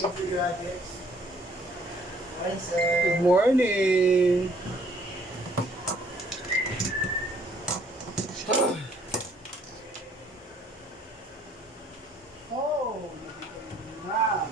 Good morning. Oh, na.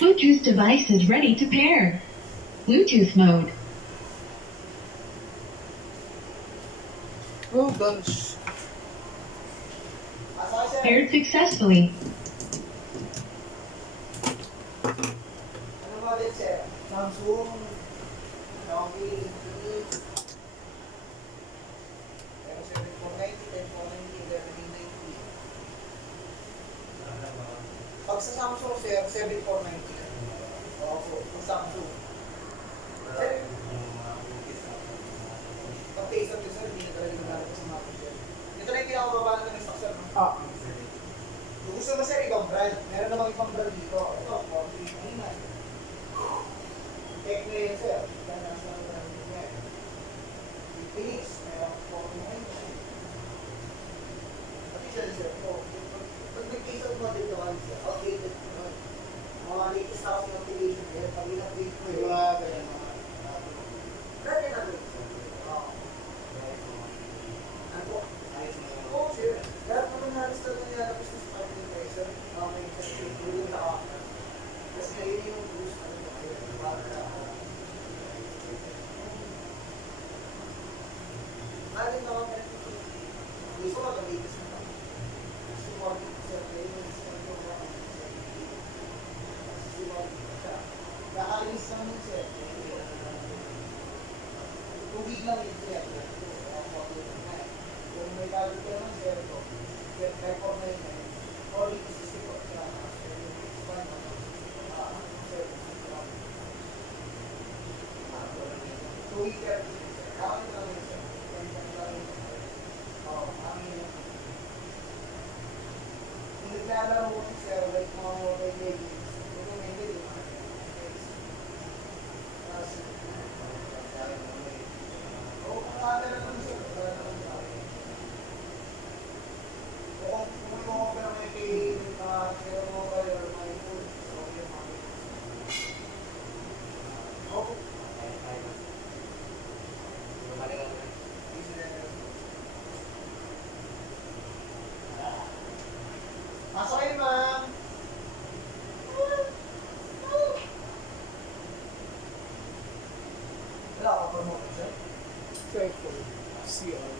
Bluetooth device is ready to pair. Bluetooth mode. Oh gosh. Paired successfully. Ano ba din sir? Samsung, Xiaomi, Bitinin. Pero 7490, 10490, 1190. Pag sa Samsung sir, 7490. Opo, pag Samsung. Sir, pag taste of sir, hindi na talaga nagalap sa mga sir. Ito na yung pinakababa na ng stock sir. Ah, Kung gusto mo sir, ibang brand. Meron namang ibang brand dito. Ito, 4399. Tech na yun sir. Kaya nasa brand niya. Bitinin, meron 4999. Pati siya sir, pag nag-case out mo dito kami sir, outdated mo nun. Mga latest na kasi activation niya, pag in-update mo yun, ganyan mga brand yan natin sir. Oo. Ano po? Oo sir. Lahat naman halos na nangyarapos na sa family ko sir. May kasi yung nakaka. Kasi ngayon yung boost ano ba kayo? Alin na kami. Gusto ko mag-latest na kami. Support ko sir. Kaya yung discount ko mga support ko siya. Nakalinis lang yun sir. 2 week lang yun sir. Kung may bago ka naman sir ko, sir, record na yun. Only to 60 ko siya. Expand na. Sir, 2 week sir. Kami lang yun sir. Kung naglalaro ko si sir, like mga mobile legends, recommended yung mga kaya naman sir, kaya naman sa akin. Kung mo ko pero may kay sir mobile or my phone, so yung mga opo. Pasok kayo ma'am. Wala ka pa mo sir? careful. CR.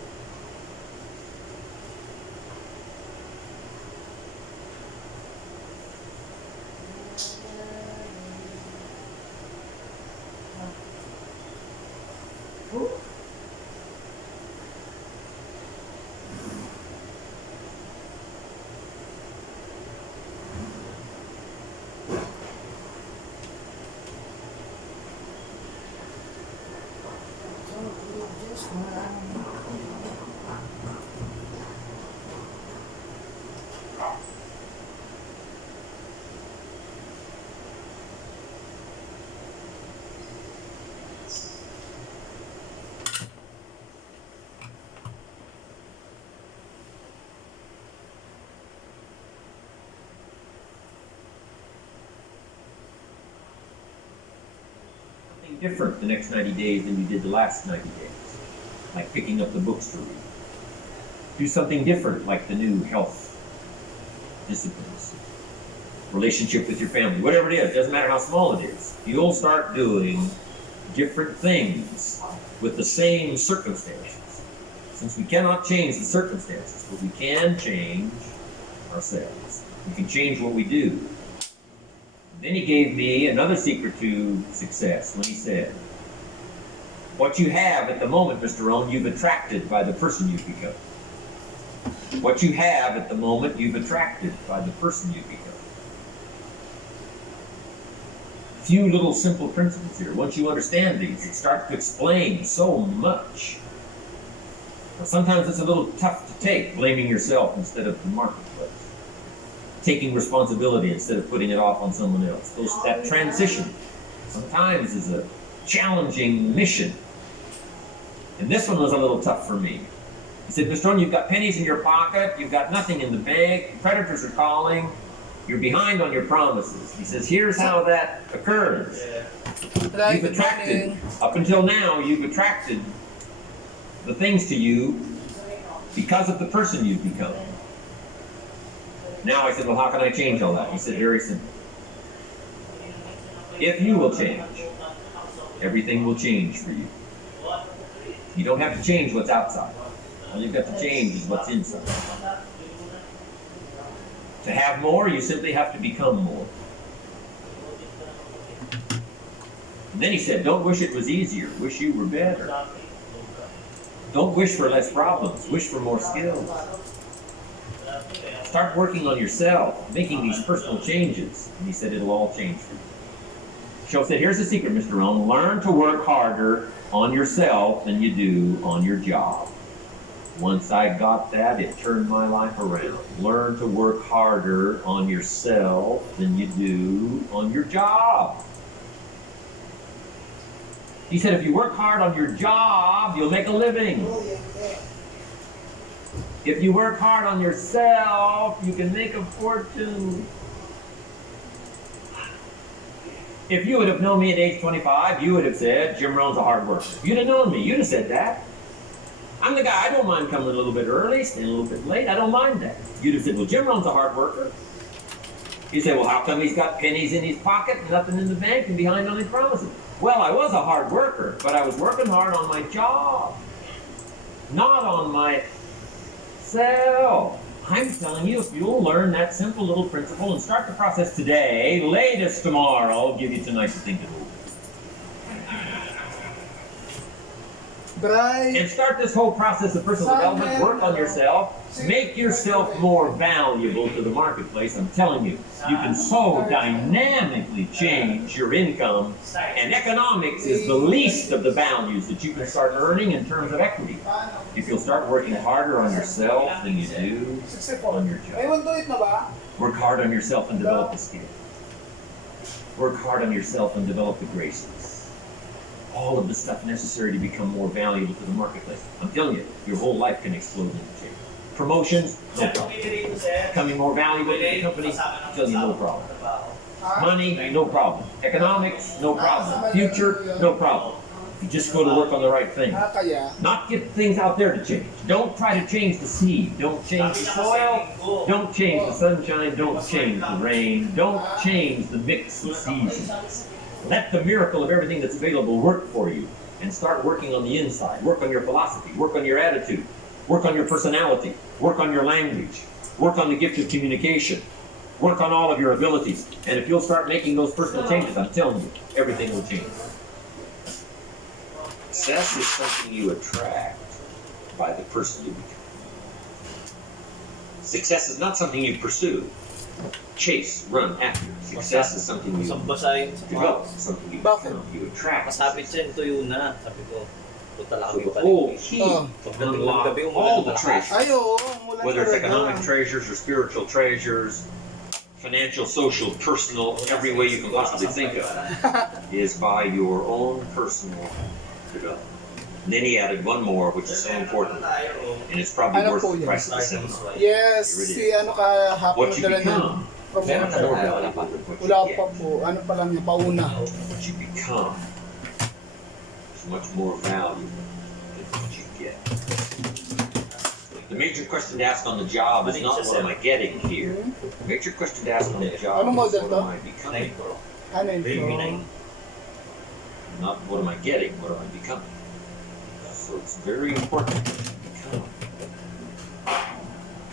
Different the next 90 days than you did the last 90 days, like picking up the books to read. Do something different, like the new health disciplines. relationship with your family, whatever it is, doesn't matter how small it is. You'll start doing different things with the same circumstances. Since we cannot change the circumstances, but we can change ourselves. We can change what we do. Then he gave me another secret to success when he said, what you have at the moment, Mr. Rohn, you've attracted by the person you've become. What you have at the moment, you've attracted by the person you've become. Few little simple principles here. Once you understand these, it starts to explain so much. Now, sometimes it's a little tough to take, blaming yourself instead of the marketplace. Taking responsibility instead of putting it off on someone else. That transition sometimes is a challenging mission. And this one was a little tough for me. He said, Mr. Rohn, you've got pennies in your pocket, you've got nothing in the bank, creditors are calling, you're behind on your promises. He says, here's how that occurs. You've attracted, up until now, you've attracted the things to you because of the person you've become. Now I said, well, how can I change all that? He said, very simple. If you will change, everything will change for you. You don't have to change what's outside. All you've got to change is what's inside. To have more, you simply have to become more. And then he said, don't wish it was easier. Wish you were better. Don't wish for less problems. Wish for more skills. Start working on yourself, making these personal changes. And he said, it'll all change for you. Show said, here's the secret, Mr. Rohn. Learn to work harder on yourself than you do on your job. Once I got that, it turned my life around. Learn to work harder on yourself than you do on your job. He said, if you work hard on your job, you'll make a living. If you work hard on yourself, you can make a fortune. If you would have known me at age 25, you would have said, Jim Rohn's a hard worker. If you'd have known me, you'd have said that. I'm the guy, I don't mind coming a little bit early, staying a little bit late, I don't mind that. You'd have said, well, Jim Rohn's a hard worker. You say, well, how come he's got pennies in his pocket, nothing in the bank, and behind on his promises? Well, I was a hard worker, but I was working hard on my job, not on myself. I'm telling you, if you'll learn that simple little principle and start the process today, latest tomorrow, I'll give you tonight to think it over. And start this whole process of personal development, work on yourself, make yourself more valuable to the marketplace. I'm telling you, you can so dynamically change your income, and economics is the least of the values that you can start earning in terms of equity. If you'll start working harder on yourself than you do on your job. Work hard on yourself and develop the skill. Work hard on yourself and develop the graces. All of the stuff necessary to become more valuable to the marketplace. I'm telling you, your whole life can explode into change. Promotions, no problem. Becoming more valuable to the company, I'm telling you, no problem. Money, no problem. Economics, no problem. Future, no problem. You just go to work on the right thing. Not get things out there to change. Don't try to change the seed. Don't change the soil. Don't change the sunshine. Don't change the rain. Don't change the mix of seasons. Let the miracle of everything that's available work for you, and start working on the inside. Work on your philosophy, work on your attitude, work on your personality, work on your language, work on the gift of communication, work on all of your abilities. And if you'll start making those personal changes, I'm telling you, everything will change. Success is something you attract by the person you become. Success is not something you pursue, chase, run after. Success is something you develop, something you become, you attract. Masabit siya, tuyo na. Sabi ko, puta lang So kami the pa whole rin. key Pag to nandun unlock gabi, all the umaga treasures, Ay, oo, mula whether it's talaga. economic treasures or spiritual treasures, financial, social, personal, every way you can possibly think of, is by your own personal development. And then he added one more, which is so important, and it's probably Ano worth po the yun? price of the seminar. Yes, Here it is. si ano ka hapon What you dala ng become is more promoter. valuable than what Wala you pa get. po, ano pa lang niya, pauna. What you become is much more valuable than what you get. The major question to ask on the job is not what am I getting here. The major question to ask on the job Ano is model what to? am I becoming. 9 Pro. Ano yun? Realme 9. Not what am I getting, what am I becoming. So it's very important to become.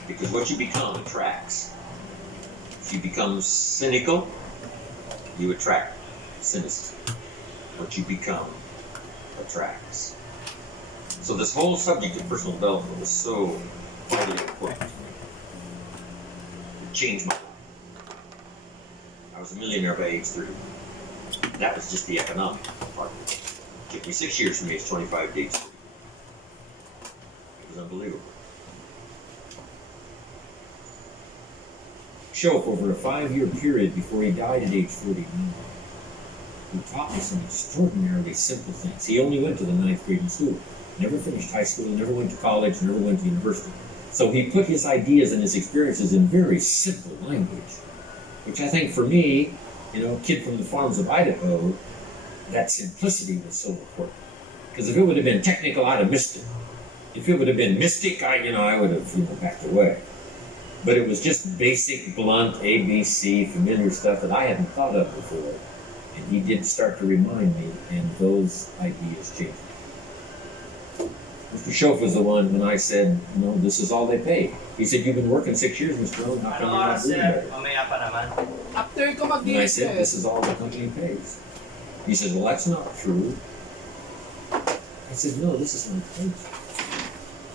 Because what you become attracts. If you become cynical, you attract cynicism. What you become attracts. So this whole subject of personal development was so vitally important to me. It changed my life. I was a millionaire by age 30. That was just the economic part of it. It took me 6 years from age 25 to age 30. It was unbelievable. Shoaff, over a 5-year period before he died at age 49, he taught me some extraordinarily simple things. He only went to the 9th grade in school. Never finished high school, never went to college, never went to university. So he put his ideas and his experiences in very simple language, which I think for me, you know, a kid from the farms of Idaho, that simplicity was so important. Because if it would have been technical, I'd have missed it. If it would have been mystic, I would have, backed away. But it was just basic, blunt, ABC, familiar stuff that I hadn't thought of before. And he did start to remind me, and those ideas changed. Mr. Shoaff was the one when I said, no, this is all they pay. He said, you've been working 6 years, Mr. Rowe, how come you're not doing better? Mamaya pa naman. After ko And I said, mag-iisip. this is all the company pays. He said, well, that's not true. I said, no, this is not true.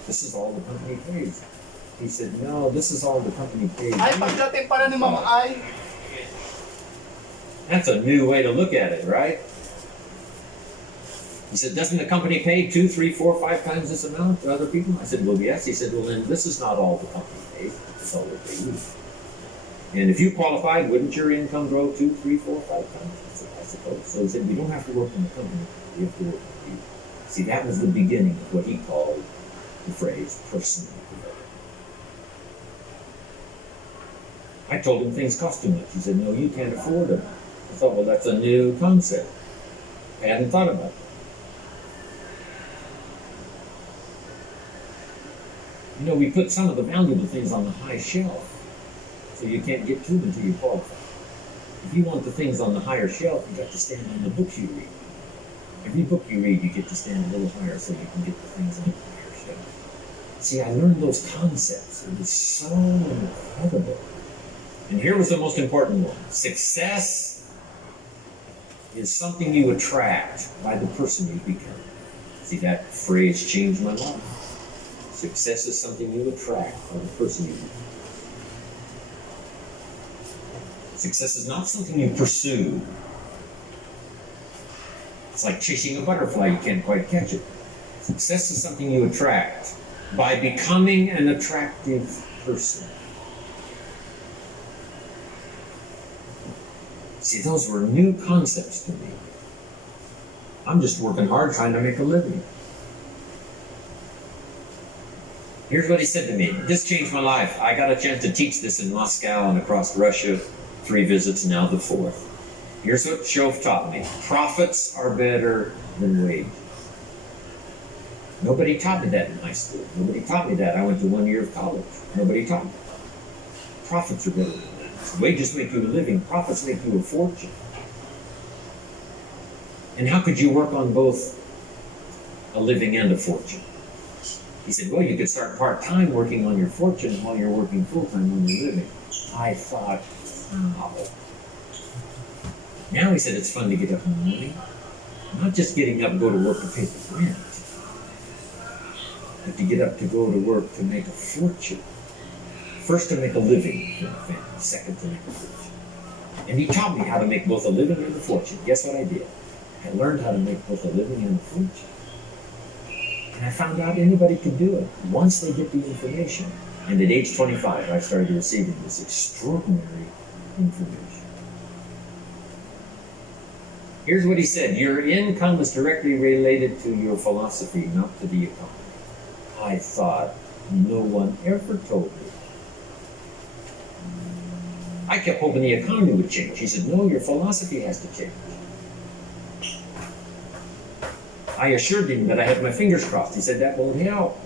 This is all the company pays. He said, no, this is all the company pays. Ay, pagdating pala ni Mama Ay. That's a new way to look at it, right? He said, doesn't the company pay 2, 3, 4, 5 times this amount to other people? I said, well, yes. He said, well, then this is not all the company pays. It's all they pay you. And if you qualified, wouldn't your income grow 2, 3, 4, 5 times? I said, I suppose. So he said, you don't have to work in the company. You have to work with you. See, that was the beginning of what he called the phrase personal development. I told him things cost too much. He said, no, you can't afford them. I thought, well, that's a new concept. I hadn't thought about it. You know, we put some of the valuable things on the high shelf, so you can't get to them until you qualify. If you want the things on the higher shelf, you got to stand on the books you read. Every book you read, you get to stand a little higher so you can get the things on the higher shelf. See, I learned those concepts. It was so incredible. And here was the most important one. Success is something you attract by the person you become. See, that phrase changed my life. Success is something you attract by the person you become. Success is not something you pursue. It's like chasing a butterfly, you can't quite catch it. Success is something you attract by becoming an attractive person. See, those were new concepts to me. I'm just working hard trying to make a living. Here's what he said to me. This changed my life. I got a chance to teach this in Moscow and across Russia. 3 visits, now the 4th. Here's what Shoaff taught me. Profits are better than wages. Nobody taught me that in high school. Nobody taught me that. I went to 1 year of college. Nobody taught me. Profits are better than that. Wages make you a living. Profits make you a fortune. And how could you work on both a living and a fortune? He said, well, you could start part-time working on your fortune while you're working full-time on your living. I thought, wow. Now he said it's fun to get up in the morning. Not just getting up and go to work to pay the rent, but to get up to go to work to make a fortune. First to make a living for the family, second to make a fortune. And he taught me how to make both a living and a fortune. Guess what I did? I learned how to make both a living and a fortune. And I found out anybody could do it once they get the information. And at age 25, I started receiving this extraordinary information. Here's what he said. Your income is directly related to your philosophy, not to the economy. I thought, no one ever told me. I kept hoping the economy would change. He said, no, your philosophy has to change. I assured him that I had my fingers crossed. He said, that won't help.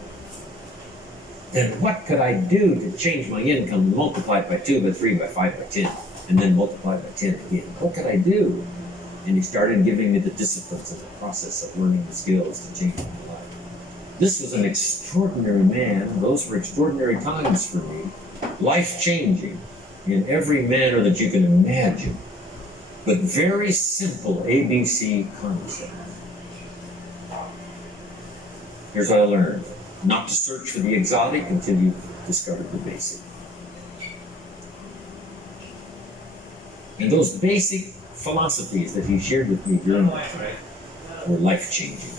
then what could I do to change my income, multiply it by 2, by 3, by 5, by 10, and then multiply it by 10 again? What could I do? And he started giving me the disciplines and the process of learning the skills to change my life. This was an extraordinary man. Those were extraordinary times for me. Life-changing in every manner that you can imagine. But very simple ABC concept. Here's what I learned. Not to search for the exotic until you've discovered the basic. And those basic philosophies that he shared with me during that time were life-changing.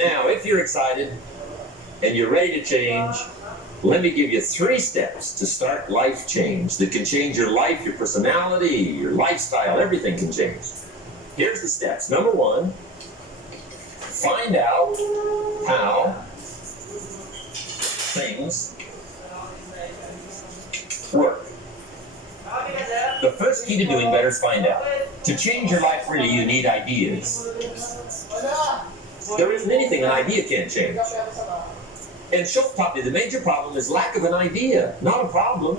Now, if you're excited and you're ready to change, let me give you 3 steps to start life change that can change your life, your personality, your lifestyle, everything can change. Here's the steps. Number 1, find out how things work. The first key to doing better is find out. To change your life, really, you need ideas. There isn't anything an idea can't change. And Schultz taught me the major problem is lack of an idea, not a problem.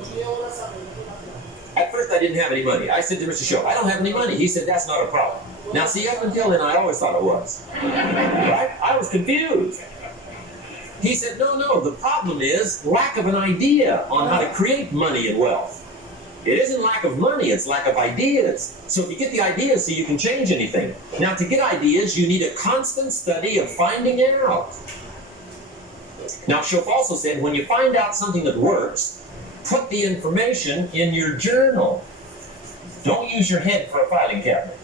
At first, I didn't have any money. I said to Mr. Schultz, I don't have any money. He said, that's not a problem. Now, see, up until then, I always thought it was. Right? I was confused. He said, no, the problem is lack of an idea on how to create money and wealth. It isn't lack of money, it's lack of ideas. So if you get the ideas, so you can change anything. Now, to get ideas, you need a constant study of finding out. Now, Schultz also said, when you find out something that works, put the information in your journal. Don't use your head for a filing cabinet.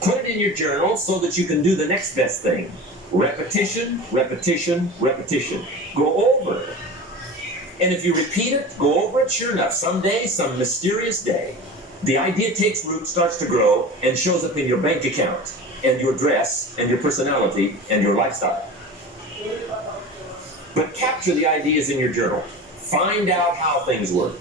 Put it in your journal so that you can do the next best thing. Repetition, repetition, repetition. Go over it. And if you repeat it, go over it, sure enough, someday, some mysterious day, the idea takes root, starts to grow, and shows up in your bank account, and your dress, and your personality, and your lifestyle. But capture the ideas in your journal. Find out how things work.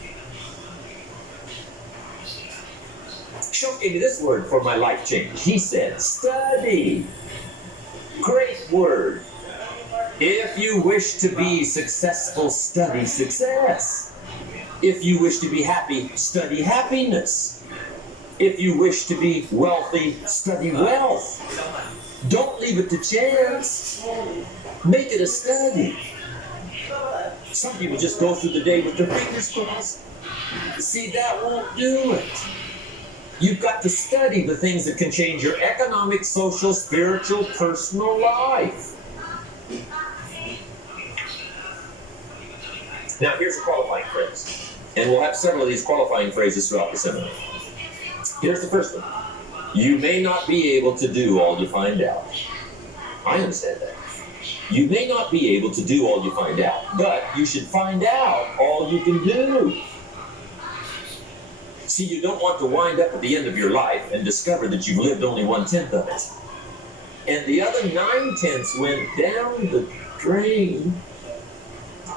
Schultz gave me this word for my life change. He said, study. Great word. If you wish to be successful, study success. If you wish to be happy, study happiness. If you wish to be wealthy, study wealth. Don't leave it to chance. Make it a study. Some people just go through the day with their fingers crossed. See, that won't do it. You've got to study the things that can change your economic, social, spiritual, personal life. Now, here's a qualifying phrase. And we'll have several of these qualifying phrases throughout the seminar. Here's the first one. You may not be able to do all you find out. I understand that. You may not be able to do all you find out, but you should find out all you can do. See, you don't want to wind up at the end of your life and discover that you've lived only 1/10 of it. And the other 9/10 went down the drain.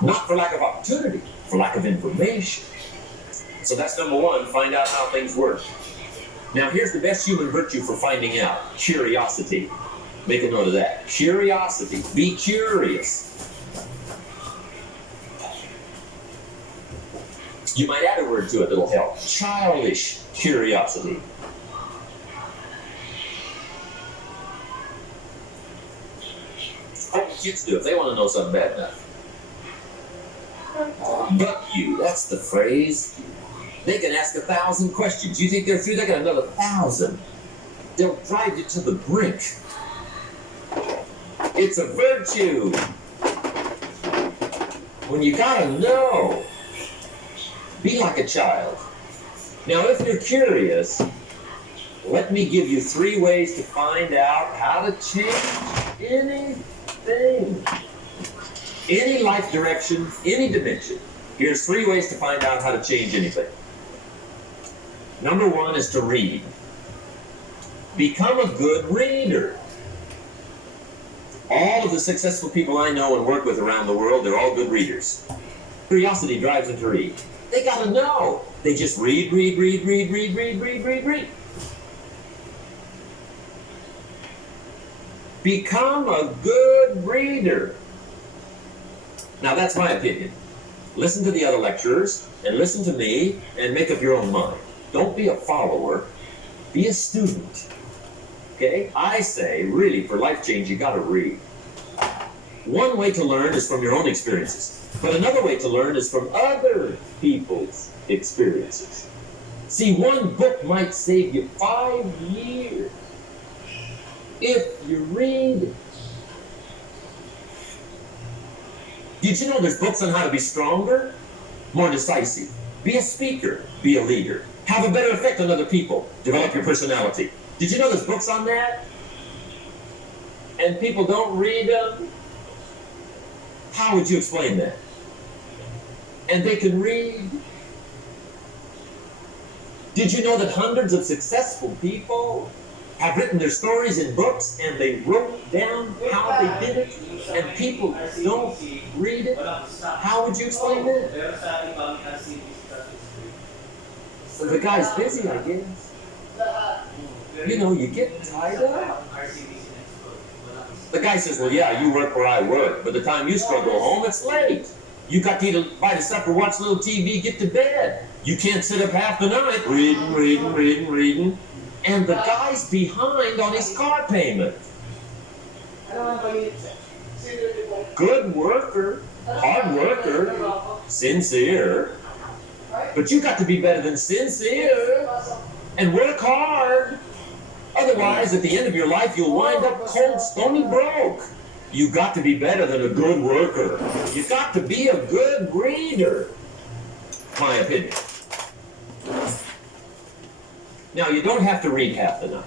Not for lack of opportunity, for lack of information. So that's number 1, find out how things work. Now here's the best human virtue for finding out, curiosity. Make a note of that. Curiosity. Be curious. You might add a word to it that'll help. Childish curiosity. What do kids do if they want to know something bad enough? But you, that's the phrase. They can ask 1,000 questions. You think they're through, they got another 1,000. They'll drive you to the brink. It's a virtue. When you gotta know, be like a child. Now, if you're curious, let me give you 3 ways to find out how to change anything. Any life direction, any dimension. Here's 3 ways to find out how to change anything. Number 1 is to read. Become a good reader. All of the successful people I know and work with around the world, they're all good readers. Curiosity drives them to read. They gotta know. They just read. Become a good reader. Now that's my opinion. Listen to the other lecturers and listen to me and make up your own mind. Don't be a follower, be a student. Okay? I say, really, for life change, you gotta read. One way to learn is from your own experiences, but another way to learn is from other people's experiences. See, one book might save you 5 years if you read. Did you know there's books on how to be stronger, more decisive, be a speaker, be a leader, have a better effect on other people, develop your personality? Did you know there's books on that? And people don't read them? How would you explain that? And they can read. Did you know that hundreds of successful people have written their stories in books and they wrote down how they did it and people don't read it? How would you explain that? So the guy's busy, I guess. You know, you get tied up. The guy says, well, yeah, you work where I work, but the time you struggle home, it's late. You got to eat a bite of supper, watch a little TV, get to bed. You can't sit up half the night reading. And the guy's behind on his car payment. Good worker, hard worker, sincere. But you got to be better than sincere and work hard. Otherwise, at the end of your life, you'll wind up cold, stony broke. You got to be better than a good worker. You got to be a good reader. My opinion. Now, you don't have to read half the night.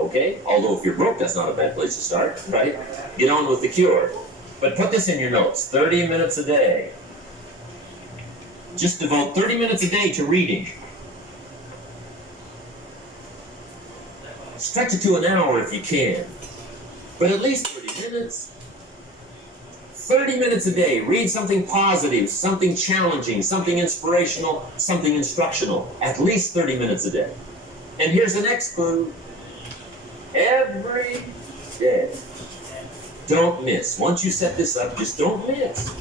Okay? Although if you're broke, that's not a bad place to start, right? Get on with the cure. But put this in your notes, 30 minutes a day. Just devote 30 minutes a day to reading. Stretch it to an hour if you can. But at least 30 minutes. 30 minutes a day. Read something positive, something challenging, something inspirational, something instructional. At least 30 minutes a day. And here's the next clue. Every day. Don't miss. Once you set this up, just don't miss.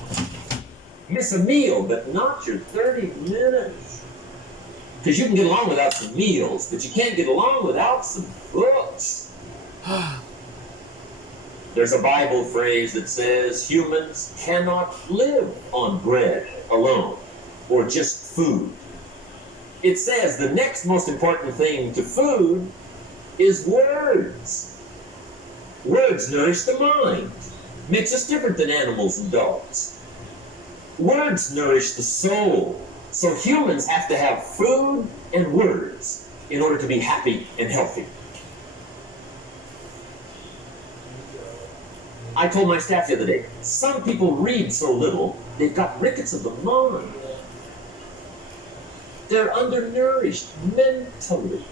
Miss a meal, but not your 30 minutes. Because you can get along without some meals, but you can't get along without some books. There's a Bible phrase that says humans cannot live on bread alone or just food. It says the next most important thing to food is words. Words nourish the mind, makes us different than animals and dogs. Words nourish the soul. So humans have to have food and words in order to be happy and healthy. I told my staff the other day, some people read so little, they've got rickets of the mind. They're undernourished mentally.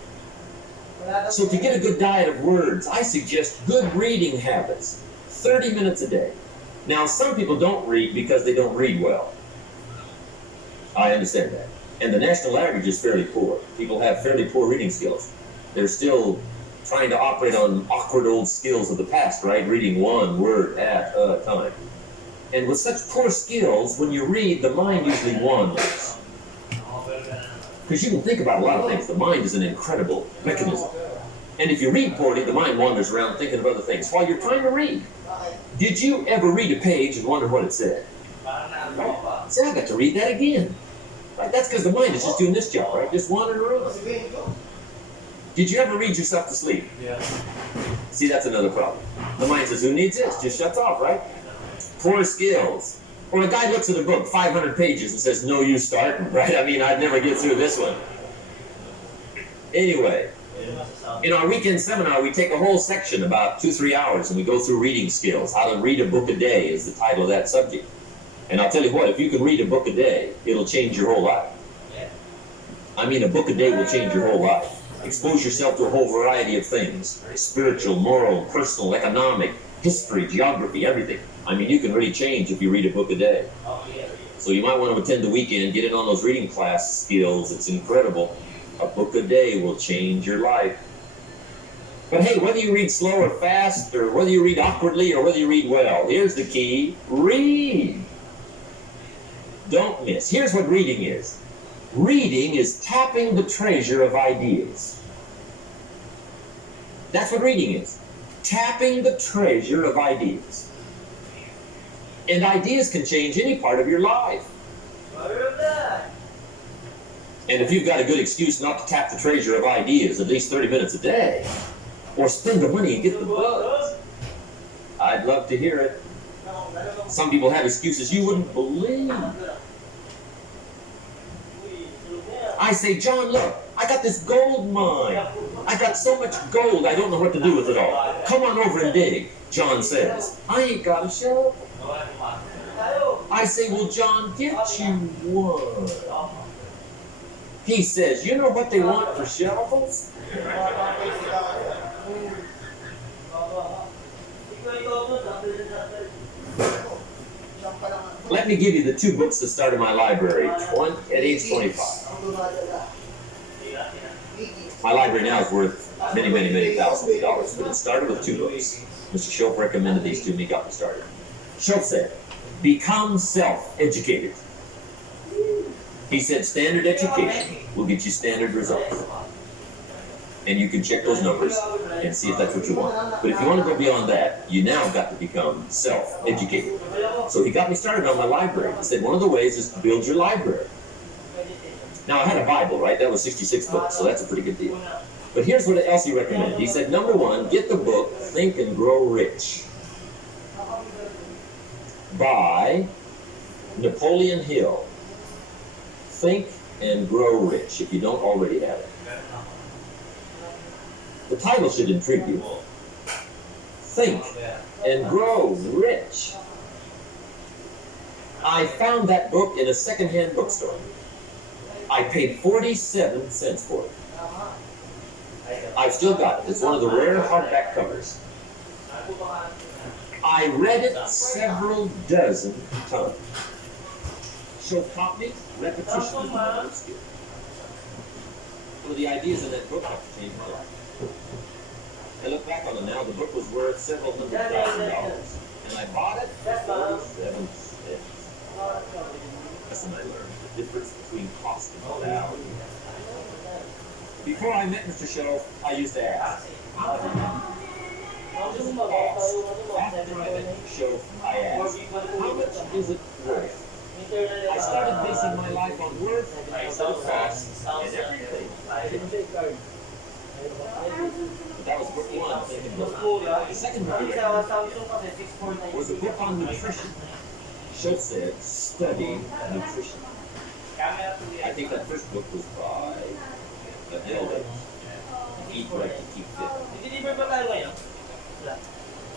So to get a good diet of words, I suggest good reading habits, 30 minutes a day. Now, some people don't read because they don't read well. I understand that. And the national average is fairly poor. People have fairly poor reading skills. They're still trying to operate on awkward old skills of the past, right? Reading one word at a time. And with such poor skills, when you read, the mind usually wanders. Because you can think about a lot of things. The mind is an incredible mechanism. And if you read poorly, the mind wanders around thinking of other things while you're trying to read. Did you ever read a page and wonder what it said? Right? So I got to read that again. Right? That's because the mind is just doing this job, right? Just wandering around. Did you ever read yourself to sleep? Yeah. See, that's another problem. The mind says, who needs this? Just shuts off, right? Poor skills. Or a guy looks at a book, 500 pages, and says, no use starting, right? I mean, I'd never get through this one. Anyway, in our weekend seminar, we take a whole section, about 2-3 hours, and we go through reading skills. How to read a book a day is the title of that subject. And I'll tell you what, if you can read a book a day, it'll change your whole life. I mean, a book a day will change your whole life. Expose yourself to a whole variety of things. Spiritual, moral, personal, economic, history, geography, everything. I mean, you can really change if you read a book a day. So you might want to attend the weekend, get in on those reading class skills. It's incredible. A book a day will change your life. But hey, whether you read slow or fast, or whether you read awkwardly, or whether you read well, here's the key: read. Don't miss. Here's what reading is. Reading is tapping the treasure of ideas. That's what reading is. Tapping the treasure of ideas. And ideas can change any part of your life. And if you've got a good excuse not to tap the treasure of ideas at least 30 minutes a day, or spend the money and get the buzz, I'd love to hear it. Some people have excuses you wouldn't believe. I say, John, look, I got this gold mine. I got so much gold, I don't know what to do with it all. Come on over and dig. John says, I ain't got a shovel. I say, well, John, get you one. He says, you know what they want for shovels? Let me give you the 2 books that started my library at age 25. My library now is worth many, many, many thousands of dollars, but it started with 2 books. Mr. Schultz recommended these to me, got me started. Schultz said, become self-educated. He said, standard education will get you standard results. And you can check those numbers and see if that's what you want. But if you want to go beyond that, you now got to become self-educated. So he got me started on my library. He said, one of the ways is to build your library. Now, I had a Bible, right? That was 66 books, so that's a pretty good deal. But here's what else he recommended. He said, number 1, get the book Think and Grow Rich by Napoleon Hill. Think and Grow Rich, if you don't already have it. The title should intrigue you. Think and Grow Rich. I found that book in a secondhand bookstore. I paid 47 cents for it. I've still got it. It's one of the rare hardback covers. I read it several dozen times. Show taught me repetition is the mother of skill. Well, the ideas in that book have to change my life. I look back on it now, the book was worth several $100,000. And I bought it for 47 cents. Lesson I learned, the difference between cost and value. Before I met Mr. Schultz, I used to ask, how much is it cost? After I met Mr. Schultz, I asked, how much is it worth? I started basing my life on worth instead of cost and everything. That was book 1. The second book was a book on nutrition. Schultz said, study nutrition. I think that first book was by the Elder. Eat right to keep fit.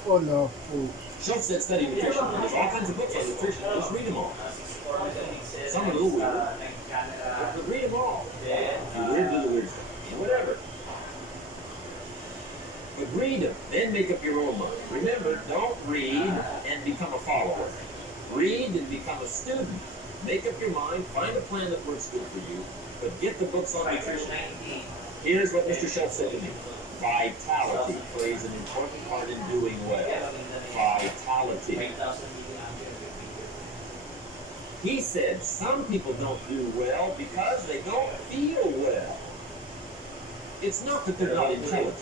Oh no, food. Schultz said study nutrition. And there's all kinds of books on nutrition. Just read them all. Some are a little weird. But read them all. If you're weird, do the weird stuff. Whatever. But read them, then make up your own mind. Remember, don't read and become a follower. Read and become a student. Make up your mind, find a plan that works good for you, but get the books on nutrition. Here's what Mr. Schultz said to me. Vitality plays an important part in doing well. Vitality. He said some people don't do well because they don't feel well. It's not that they're not intelligent,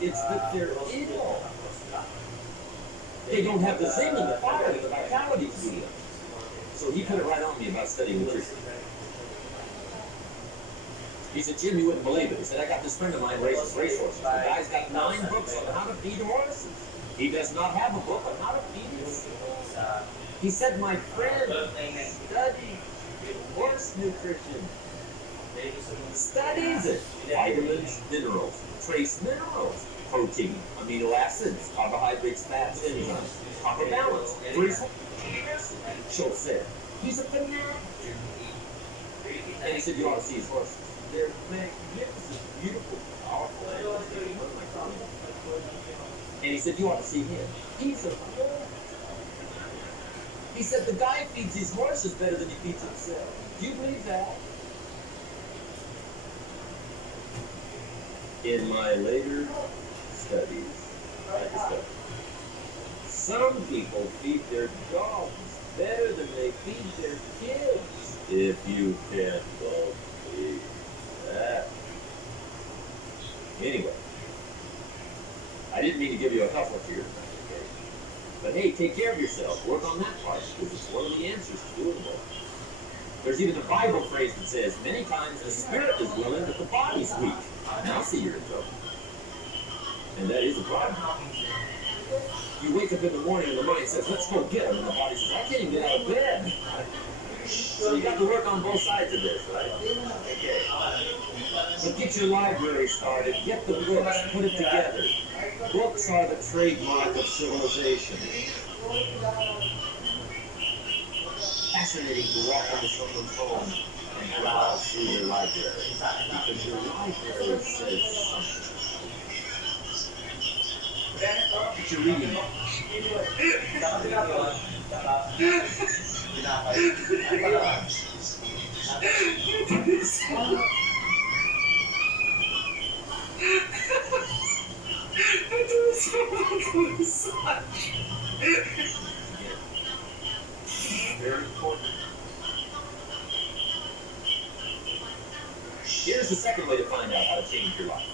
it's that they're ill. They don't have the zing and the fire and the vitality to do it. So he put it right on me about studying nutrition. He said, Jim, you wouldn't believe it. He said, I got this friend of mine races racehorses. The guy's got 9 books on how to feed horses. He does not have a book on how to feed his. He said, my friend studied horse nutrition. Studies it. Vitamins, minerals, trace minerals, protein, amino acids, carbohydrates, fats, enzymes, proper balance. Schultz said, he's a fanatic. And he said, you ought to see his horses. They're magnificent, beautiful, powerful animals. And he said, you ought to see him. He's a fanatic. He said, the guy feeds his horses better than he feeds himself. Do you believe that? In my later studies I discovered. Some people feed their dogs better than they feed their kids. If you can't believe that. Anyway, I didn't mean to give you a health lecture here tonight, okay? But hey, take care of yourself. Work on that part, because it's one of the answers to doing well. There's even a Bible phrase that says, many times the spirit is willing, but the body's weak. Now I see you're in trouble. And that is a problem. You wake up in the morning and the mind says, let's go get them. And the body says, I can't even get out of bed. So you got to work on both sides of this, right? Okay. So get your library started. Get the books. Put it together. Books are the trademark of civilization. Fascinating to walk into someone's home and browse through their library. Because your library says something. What you're reading. Very important. Here's the second way to find out how to change your life.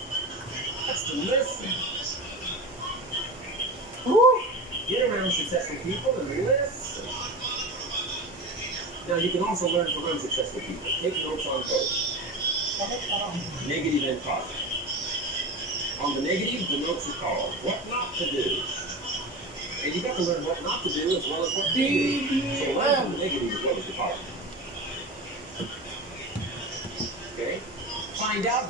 That's to listen. Get around successful people and listen. Now, you can also learn from unsuccessful people. Take notes on both. Negative and positive. On the negative, the notes are called What Not to Do. And you got to learn what not to do as well as what to do. So learn from the negative as well as the positive. Okay? Find out